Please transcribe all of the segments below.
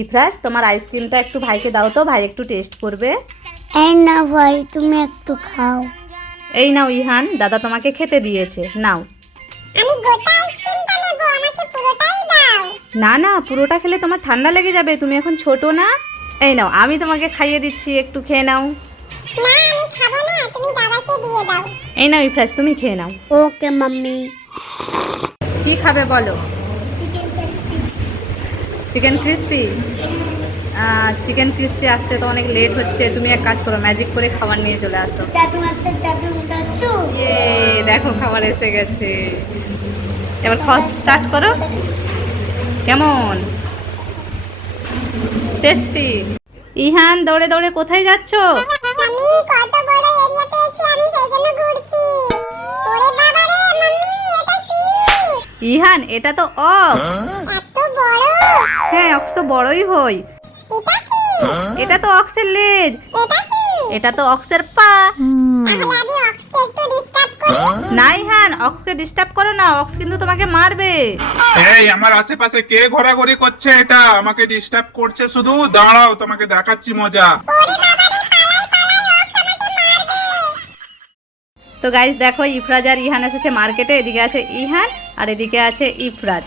ইফরাজ তোমার আইসক্রিমটা একটু ভাইকে দাও তো ভাই একটু টেস্ট করবে। এই না ভাই তুমি একটু খাও। এই নাও ইহান দাদা তোমাকে খেতে দিয়েছে নাও। আমি গোটা আইসক্রিমটা নেব আমাকে পুরোটাই দাও। না না পুরোটা খেলে তোমার ঠান্ডা লেগে যাবে তুমি এখন ছোট না। এই নাও আমি তোমাকে খাইয়ে দিচ্ছি একটু খেয়ে নাও। না আমি খাব না তুমি দাদাকে দিয়ে দাও। এই নাও ইফরাজ তুমি খেয়ে নাও। ওকে মাম্মি। কি খাবে বলো? চিকেন ক্রিস্পি চিকেন ক্রিস্পি আসতে তো অনেক লেট হচ্ছে। তুমি এক কাজ করো ম্যাজিক করে খাবার নিয়ে চলে আসো। দেখো খাবার এসে গেছে। এবার খাওয়া স্টার্ট করো। কেমন? টেস্টি ইহান দৌড়ে দৌড়ে কোথায় যাচ্ছ? আমি কত বড় এরিয়া পেয়েছি আমি সেই জন্য ইহান এটা তো অক্স। এত বড়? হ্যাঁ অক্স তো বড়ই হই। এটা কি? এটা তো অক্সের লেজ। এটা কি? এটা তো অক্সের পা। ডিস্টার্ব না ইহান অক্সকে ডিস্টার্ব করো না অক্স কিন্তু তোমাকে মারবে। এই আমার আশেপাশে কে ঘোরাঘুরি করছে এটা? আমাকে ডিস্টার্ব করছে শুধু? দাঁড়াও তোমাকে দেখাচ্ছি মজা। তো গাইজ দেখো ইফরাজ আর ইহান এসেছে মার্কেটে এদিকে আছে ইহান আর এদিকে আছে ইফরাজ।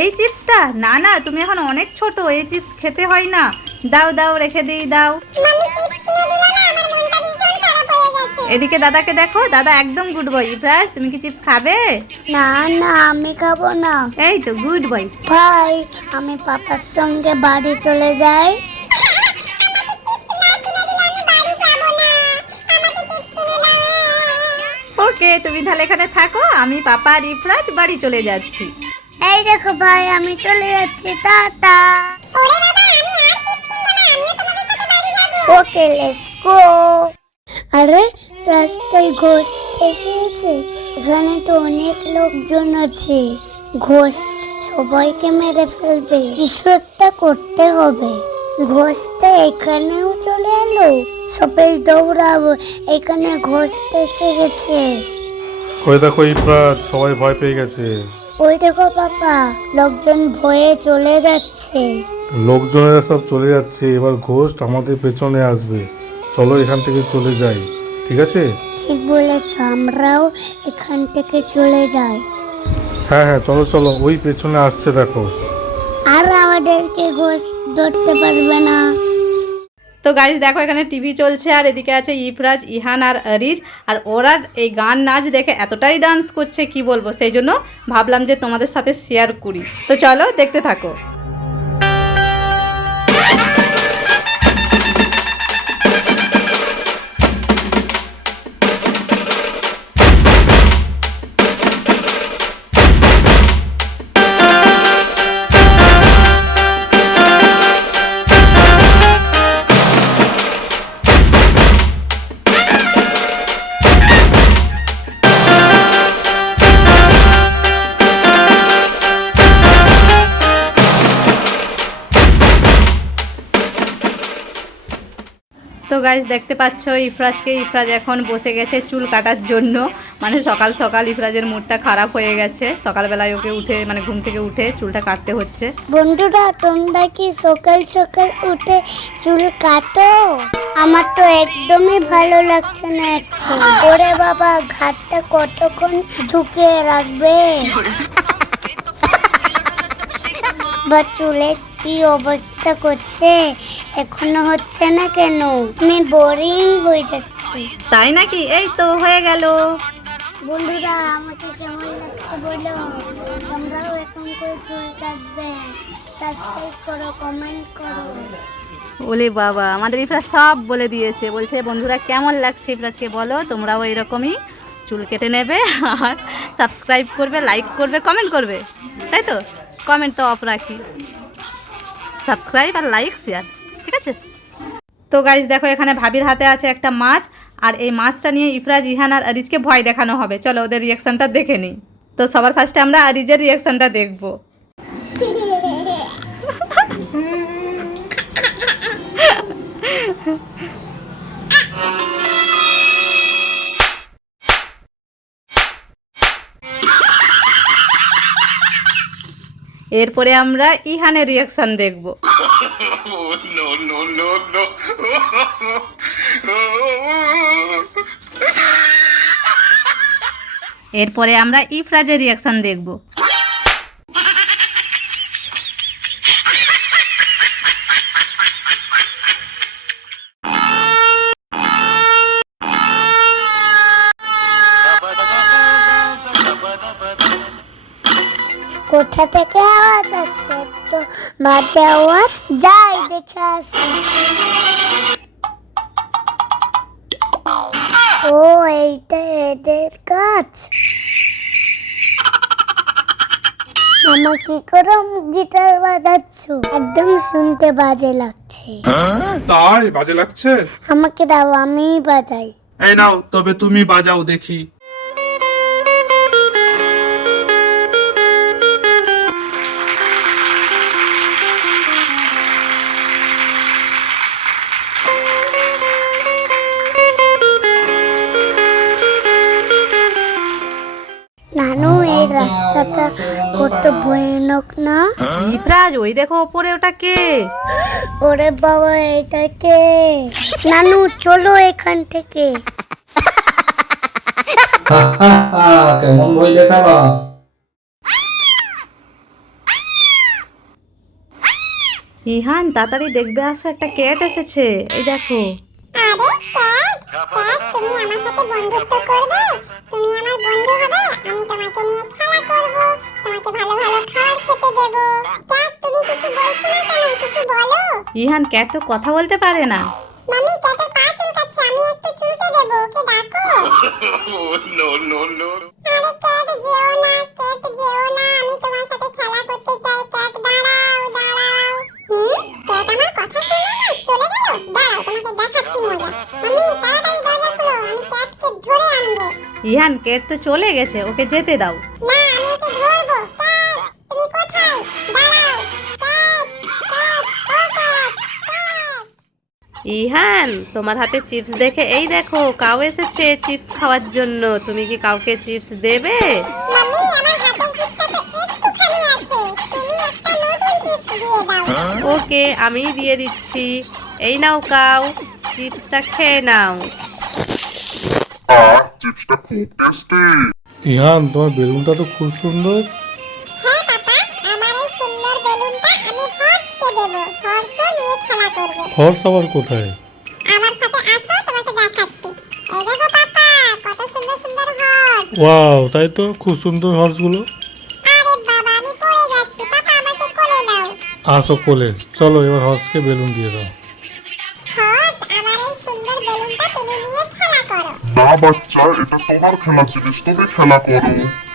এই চিপসটা না না তুমি এখন অনেক ছোট এই চিপস খেতে হয় না। দাও দাও রেখে দিই দাও। এদিকে দাদাকে দেখো দাদা একদম গুড বয় ইফরাজ তুমি কি চিপস খাবে? না না আমি খাব না। এই তো গুড বয় ভাই আমি পাপার সঙ্গে বাড়ি চলে যাই। ওকে তুমি তাহলে এখানে থাকো আমি পাপা আর ইফরাজ বাড়ি চলে যাচ্ছি। এই দেখো ভাই আমি চলে যাচ্ছি টাটা। ওকে লেটস গো আরে রাস্তায় ঘোষ এসেছে। এখানে তো অনেক লোকজন আছে। ঘোষ সবাইকে মেরে ফেলবে। কিছু একটা করতে হবে। ঘোষটা এখানেও চলে এলো? সবাই দৌড়াবো এখানে ঘোষতে এসে গেছে ওই দেখো ইফরাজ সবাই ভয় পেয়ে গেছে। ওই দেখো পাপা লোকজন ভয়ে চলে যাচ্ছে। লোকজনেরা সব চলে যাচ্ছে এবার ঘোষ্ট আমাদের পেছনে আসবে। চলো এখান থেকে চলে যাই ঠিক আছে? ঠিক বলেছ আমরাও এখান থেকে চলে যাই। হ্যাঁ হ্যাঁ চলো চলো ওই পেছনে আসছে দেখো। আর আমাদেরকে ঘোষ ধরতে পারবে না। তো গাইজ দেখো এখানে টিভি চলছে আর এদিকে আছে ইফরাজ, ইহান আর রিজ। আর ওরা এই গান নাচ দেখে এতটাই ডান্স করছে, কি বলব? সেই জন্য ভাবলাম যে তোমাদের সাথে শেয়ার করি। তো চলো দেখতে থাকো। তো গাইজ দেখতে পাচ্ছ ইফরাজকে ইফরাজ এখন বসে গেছে চুল কাটার জন্য। মানে সকাল সকাল ইফরাজের মুডটা খারাপ হয়ে গেছে। সকালবেলায় ওকে উঠে মানে ঘুম থেকে উঠে চুলটা কাটতে হচ্ছে। বন্ধুরা তোমরা কি সকাল সকাল উঠে চুল কাটো? আমার তো একদমই ভালো লাগছে না এখন। ওরে বাবা ঘাটটা কতক্ষণ ঝুঁকিয়ে রাখবে? বা চুলের কি অবস্থা করছে? এখনও হচ্ছে না কেন? আমি বোরিং হয়ে যাচ্ছি। তাই নাকি? এই তো হয়ে গেল। বন্ধুরা আমাকে কেমন লাগছে বলো? তোমরাও এখন করে চুল কাটবে। সাবস্ক্রাইব করো কমেন্ট করো। ওলে বাবা আমাদের ইফরাজ সব বলে দিয়েছে। বলছে বন্ধুরা কেমন লাগছে ইফরাজকে বলো? তোমরাও এরকমই চুল কেটে নেবে আর সাবস্ক্রাইব করবে লাইক করবে কমেন্ট করবে। তাই তো? কমেন্ট তো অফ রাখি। সাবস্ক্রাইব আর লাইক শেয়ার ঠিক আছে? তো গাইজ দেখো, এখানে ভাবির হাতে আছে একটা মাছ, আর এই মাছটা নিয়ে ইফরাজ, ইহান আর আরিজকে ভয় দেখানো হবে। চলো, ওদের রিয়াকশানটা দেখে নিই। তো সবার ফার্স্টে আমরা আরিজের রিয়াকশানটা দেখব। এরপরে আমরা ইহানের রিয়াকশন দেখব। এরপরে আমরা ইফরাজের রিয়াকশন দেখব। কোথা থেকে আওয়াজ আসছে তো বাজে আওয়াজ যাই দেখে আসি। ও এইটা এদের কাজ? মামা কি করে গিটার বাজাচ্ছ? একদম শুনতে বাজে লাগছে। তাই বাজে লাগছে? আমাকে দাও আমিই বাজাই। এই নাও তবে তুমি বাজাও দেখি। ইফরাজ ওই দেখো ওপরে ওটা কে ওরে বাবা এটা কে নানু চলো এখান থেকে। কেমন বই দেখাবা? ইহান তাড়াতাড়ি দেখবে আসো একটা ক্যাট এসেছে। এই দেখো। আরে ক্যাট? ক্যাট তুমি আমার সাথে বন্ধুত্ব করবে? তুমি আমার বন্ধু হবে? আমি তোমাকে নিয়ে খেলা করব। তোমাকে ভালো ভালো খাবার দেব। ক্যাট তুমি কিছু বলছো না কেন? কিছু বলো। ইহান ক্যাট তো কথা বলতে পারে না। মামি ক্যাটের পা চুলকাচ্ছে আমি একটু চুলকে দেব ওকে ডাকো। আরে ক্যাট যেও না ক্যাট যেও না আমি তোমার সাথে খেলা করতে চাই। ক্যাট দাঁড়াও দাঁড়াও। হুম? ক্যাট আমার কথা শুনলো না? চলে গেল? দাঁড়াও তোমাকে দেখাচ্ছি মজা। আমি তাড়াতাড়ি দরজা খুলো আমি ক্যাটকে ধরে আনব। ইহান ক্যাট তো চলে গেছে ওকে যেতে দাও। না ইহান তোমার হাতে চিপস দেখে এই দেখো কাউ এসেছে চিপস খাওয়ার জন্য। তুমি কি কাউকে চিপস দেবে? মাম্মি আমার হাতের চিপসটা তো একটুখানি আছে। তুমি একটা নতুন চিপস দিয়ে দাও। ওকে আমি দিয়ে দিচ্ছি। এই নাও কাউ চিপসটা খেয়ে নাও। চিপসটা খুব টেস্টি ইহান তোমার বেলুনটা তো খুব সুন্দর। হর্স আবার কোথায়? আমার সাথে আসো তোমাকে দেখাচ্ছি। এই দেখো পাপা কত সুন্দর সুন্দর হর্স ওয়াও তাই তো খুব সুন্দর হর্সগুলো আরে বাবা আমি পড়ে যাচ্ছি। পাপা আমাকে কোলে দাও। আসো কোলে চলো এবার হর্সকে বেলুন দিয়ে দাও। হর্স আমার এই সুন্দর বেলুনটা তুমি নিয়ে খেলা করো। না বাচ্চা এটা তোমার খেলার জিনিস তুমি খেলা করো। নাও হর্স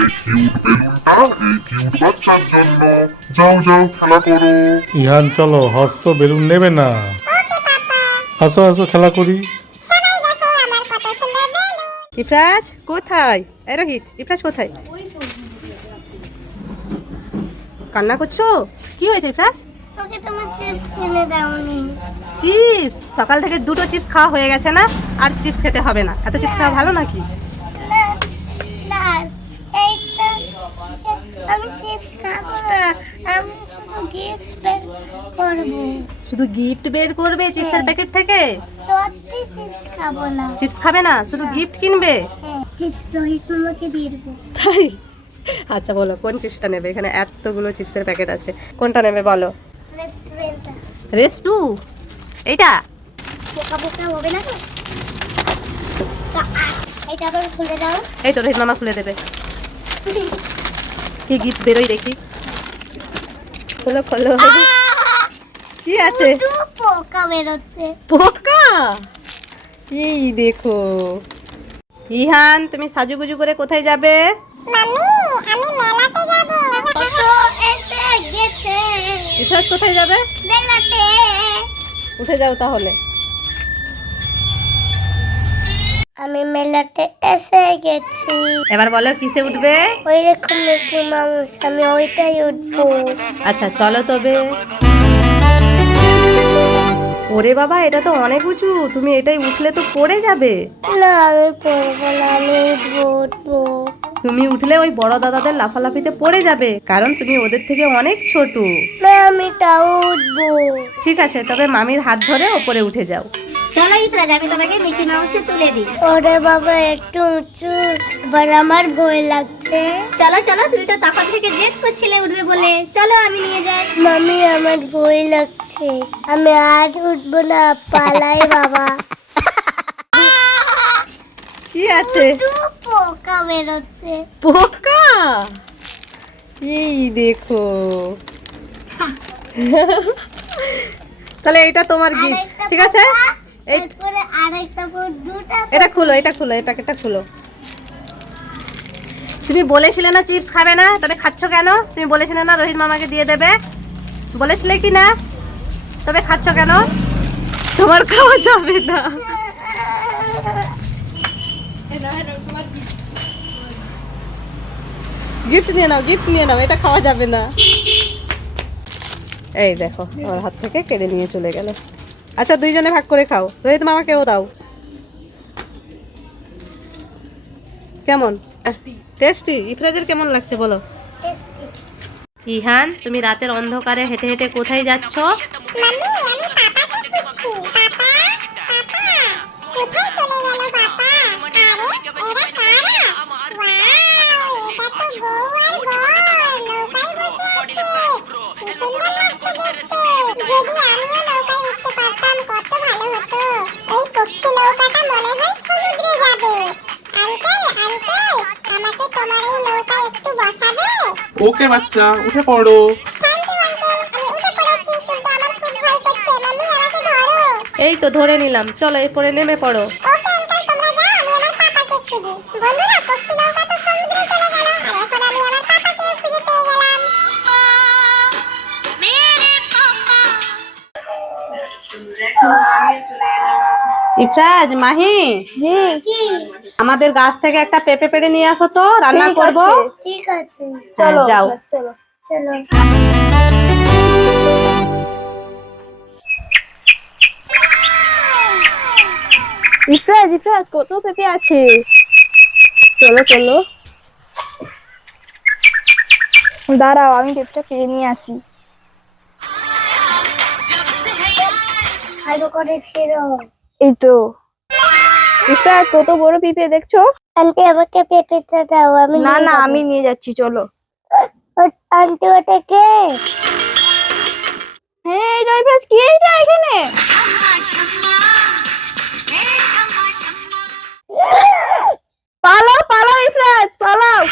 এই কিউট বেলুনটা এই কিউট বাচ্চার জন্য যাও যাও খেলা করো। ইহান চলো হর্স তো বেলুন নেবে না আসো আসো খেলা করি ইফরাজ কোথায়? এই রোহিত ইফরাজ কোথায়? কান্না করছ? কি হয়েছে ইফরাজ? ওকে তোমার চিপস কিনে দাওনি চিপস? সকাল থেকে দুটো চিপস খাওয়া হয়ে গেছে না? আর চিপস খেতে হবে না। এত চিপস খাওয়া ভালো নাকি? আমি চিপস খাব না। আমি শুধু গিফট বের করব। শুধু গিফট বের করবে চিপসের প্যাকেট থেকে? সত্যি চিপস খাব না। চিপস খাবে না? শুধু গিফট কিনবে? হ্যাঁ চিপস রোহিত মামাকে দিয়ে দেবো। তাই? আচ্ছা বলো কোন চিপসটা নেবে? এখানে এতগুলো চিপসের প্যাকেট আছে। কোনটা নেবে বলো? রেস্টুরেন্টটা রেস টু এইটা? পোকা পোকা হবে না তো? তা, এটা আবার খুলে দাও। এই তো রোহিত মামা খুলে দেবে। কি গিফট বেরোই দেখি? খোলো খোলো। কি আছে? পোকা বেরোচ্ছে। পোকা? এই দেখো। ইহান তুমি সাজুগুজু করে কোথায় যাবে? মাম্মি আমি মেলাতে যাব। এসে গেছে। কোথায় যাবে? মেলাতে। উঠে যাও তাহলে। আমি মেলাতে এসে গেছি। এবার বলো কিসে উঠবে? ওই রকম মিকি মাউস আমি ওইটাই উঠবো। আচ্ছা চলো তবে। ওরে বাবা এটা তো অনেক উঁচু। তুমি এটাই উঠলে তো পড়ে যাবে। না আমি পড়ব না আমি উঠবো উঠবো। তুমি উঠলে ওই বড় দাদাদের লাফালাফিতে পড়ে যাবে কারণ তুমি ওদের থেকে অনেক ছোট। না আমি তাও উঠবো। ঠিক আছে তবে মামির হাত ধরে ওপরে উঠে যাও। চলো ইফরাজ আমি তোমাকে মিকি মাউসে তুলে দিই। ওরে বাবা একটু উঁচু এবার আমার ভয় লাগছে। চলো চলো তুমি তো তখন থেকে জেদ করছিলে উঠবে বলে। চলো আমি নিয়ে যাই। মামি আমার ভয় লাগছে। আমি আজ উঠবো না পালাই বাবা। কি আছে? পোকা বেরোচ্ছে। পোকা? এই দেখো। তাহলে এটা তোমার গিফট ঠিক আছে? এরপরে আরেকটা পো- এটা খুলো এটা খুলো এই প্যাকেটটা খুলো। তুমি বলেছিলে না চিপস খাবে না তবে খাচ্ছ কেন? তুমি বলেছিলে না রোহিত মামাকে দিয়ে দেবে। বলেছিলে কি না? তবে খাচ্ছ কেন? তোমার খাওয়া যাবে না। গিফট নিয়ে নাও গিফট নিয়ে নাও এটা খাওয়া যাবে না। এই দেখো আমার হাত থেকে কেড়ে নিয়ে চলে গেল। আচ্ছা দুইজনে ভাগ করে খাও। রোহিত মামাকেও দাও। কেমন? টেস্টি ইফরাজের কেমন লাগছে বলো? ইহান তুমি রাতের অন্ধকারে হেঁটে হেঁটে কোথায় যাচ্ছ? ওকে বাচ্চা উঠে পড়ো। এই তো ধরে নিলাম চলো এরপরে নেমে পড়ো। ইফরাজ মাহি? আমাদের গাছ থেকে একটা পেঁপে পেড়ে নিয়ে আসো তো রান্না করব। ঠিক আছে। চলো যাও। চলো ইফরাজ ইফরাজ কত পেঁপে আছে? চলো চলো। দাঁড়াও আমি পেঁপেটা পেরে নিয়ে আসি। এই তো। ইফতা কত বড় পিঁপে দেখছ? আন্টি আমাকে পেঁপেটা দাও আমি না না আমি নিয়ে যাচ্ছি চলো। আন্টি ওটাকে হ্যাঁ এই ড্রাইভার কি এইটা এখানে? পালাও পালাও ইফরাজ পালাও।